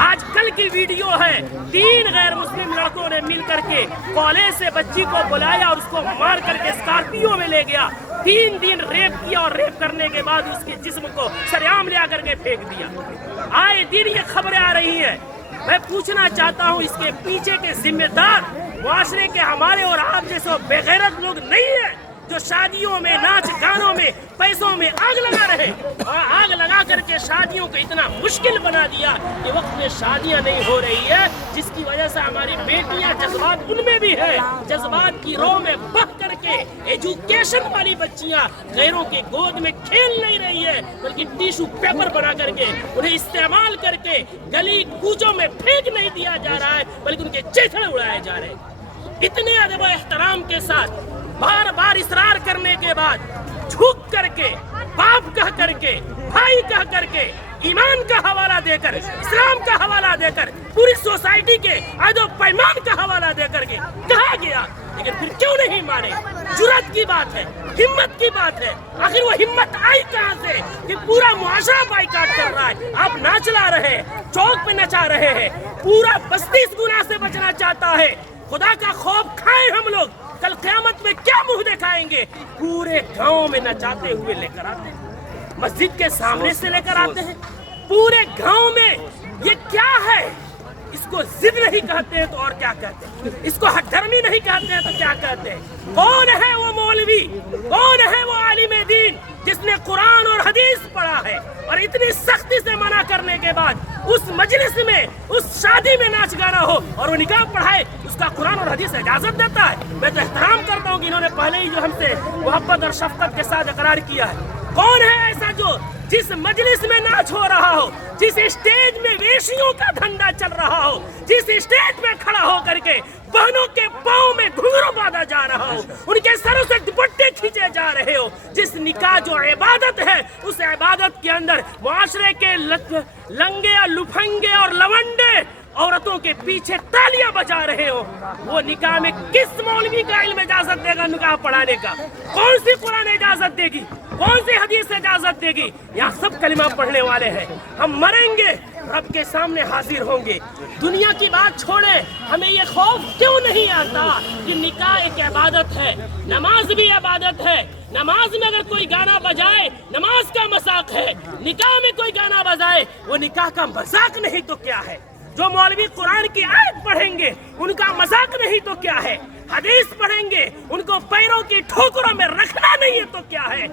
آج کل کی ویڈیو ہے، 3 غیر مسلم لڑکوں نے مل کر کے کالج سے بچی کو بلایا اور اس کو مار کر کے اسکارپیو میں لے گیا، 3 دن ریپ کیا اور ریپ کرنے کے بعد اس کے جسم کو سریعام لے کر کے پھینک دیا۔ آئے دن یہ خبریں آ رہی ہیں۔ میں پوچھنا چاہتا ہوں اس کے پیچھے کے ذمہ دار معاشرے کے ہمارے اور آپ جیسے بےغیرت لوگ نہیں ہیں جو شادیوں میں ناچ گانوں میں پیسوں میں آگ لگا رہے اور آگ لگا کر کے شادیوں کو اتنا مشکل بنا دیا کہ وقت میں شادیاں نہیں ہو رہی ہے، جس کی وجہ سے ہماری بیٹیاں جذبات ان میں بھی ہے، جذبات کی رو میں بہ کر کے ایجوکیشن والی بچیاں غیروں کے گود میں کھیل نہیں رہی ہے بلکہ ٹیشو پیپر بنا کر کے انہیں استعمال کر کے گلی کوچوں میں پھینک نہیں دیا جا رہا ہے بلکہ ان کے چیتھڑے اڑائے جا رہے ہیں۔ اتنے ادب و احترام کے ساتھ بار بار اصرار کرنے کے بعد جھک کر کے باپ کہہ کر کے بھائی کہہ کر کے ایمان کا حوالہ دے کر اسلام کا حوالہ دے کر پوری سوسائٹی کے عہد و پیمان کا حوالہ دے کر کے کہا گیا، لیکن پھر کیوں نہیں مانے؟ جرأت کی بات ہے، ہمت کی بات ہے۔ آخر وہ ہمت آئی کہاں سے کہ پورا معاشرہ بائیکاٹ کر رہا ہے، آپ ناچ لا رہے ہیں، چوک پہ نچا رہے ہیں، پورا بستی اس گناہ سے بچنا چاہتا ہے۔ خدا کا خوف کھائیں ہم لوگ، کل قیامت میں کیا منہ دکھائیں گے؟ پورے گاؤں میں نچاتے ہوئے لے کر آتے ہیں، مسجد کے سامنے سے لے کر آتے ہیں، پورے گاؤں میں۔ یہ کیا ہے؟ اس کو ضد نہیں کہتے ہیں تو اور کیا کہتے ہیں؟ اس کو حق درمی نہیں کہتے ہیں تو کیا کہتے ہیں؟ کون ہے وہ مولوی، کون ہے وہ عالم دین جس نے قرآن اور حدیث پڑھا ہے اور اتنی سختی سے منع کرنے کے بعد اس مجلس میں اس شادی میں ناچ گانا ہو اور وہ نکاح پڑھائے، اس کا قرآن اور حدیث اجازت دیتا ہے؟ میں تو احترام کرتا ہوں کہ انہوں نے پہلے ہی جو ہم سے محبت اور شفقت کے ساتھ اقرار کیا ہے۔ کون ہے ایسا جو جس مجلس میں ناچ ہو رہا ہو، جس اسٹیج میں ویشیوں کا دھندا چل رہا ہو، جس اسٹیج میں کھڑا ہو کر کے بہنوں کے پاؤں میں گھنگرو باندھا جا رہا ہو، ان کے سروں سے دوپٹے کھینچے جا رہے ہو، جس نکاح جو عبادت ہے اس عبادت کے اندر معاشرے کے لنگے اور لفنگے اور لونڈے عورتوں کے پیچھے تالیاں بجا رہے ہو، وہ نکاح میں کس مولوی کا علم اجازت دے گا نکاح پڑھانے کا؟ کون سی قرآن اجازت دے گی؟ کون سی حدیث اجازت دے گی؟ یہاں سب کلمہ پڑھنے والے ہیں، ہم مریں گے رب کے سامنے حاضر ہوں گے۔ دنیا کی بات چھوڑے، ہمیں یہ خوف کیوں نہیں آتا کہ نکاح ایک عبادت ہے، نماز بھی عبادت ہے، نماز میں اگر کوئی گانا بجائے نماز کا مذاق ہے، نکاح میں کوئی گانا بجائے وہ نکاح کا مذاق نہیں تو کیا ہے؟ جو مولوی قرآن کی آیت پڑھیں گے ان کا مذاق نہیں تو کیا ہے؟ حدیث پڑھیں گے ان کو پیروں کی ٹھوکروں میں رکھنا نہیں ہے تو کیا ہے؟